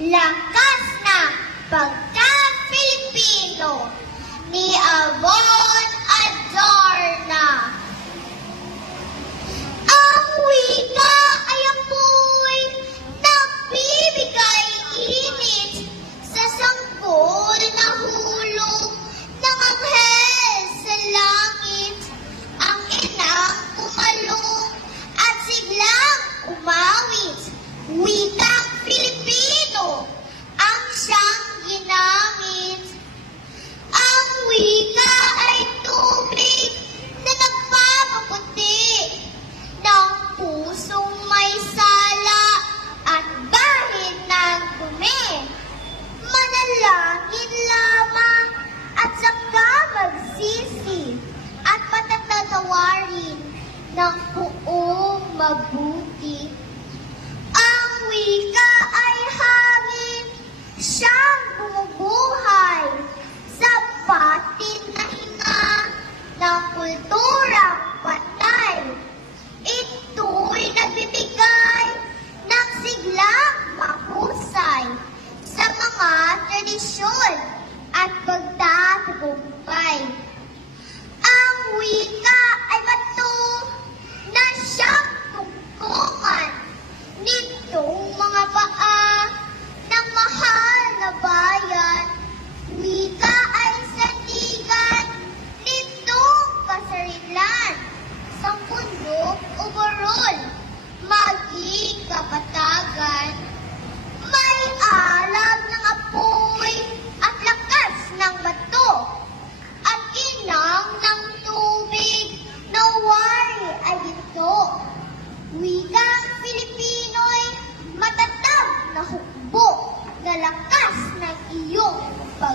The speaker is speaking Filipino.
Lakas na pagka-Filipino ni Avon Adorna. Ang wika ay apoy, nagbibigay init sa sanggol na hulog ng anghel sa langit. Ang inang umalong at siglang umawit. Wikang Filipino ang siyang ginamit. Ang wika ay tubig na nagpapaputi ng pusong may sala at bahid ng dumi. Manalangin lamang at saka magsisi at patatatawarin ng buong mabuti. Ang wika ay hangin, siyang bumubuhay sa patin na hinga ng kulturang patay. Ito'y nagbibigay ng siglang mahusay sa mga tradisyon at pagtatagumpay. Ang wika ay bato na siyang tungkungan nitong mga paa ng mahal na bayan. Wika ay sandigan nitong kasarilan sa mundo o burol, maging kapatagan. May alam ng apoy at lakas ng bato at inang ng tubig na wari ay ito. Wikang Filipino'y matatag na hukbo na lakas ng iyong pag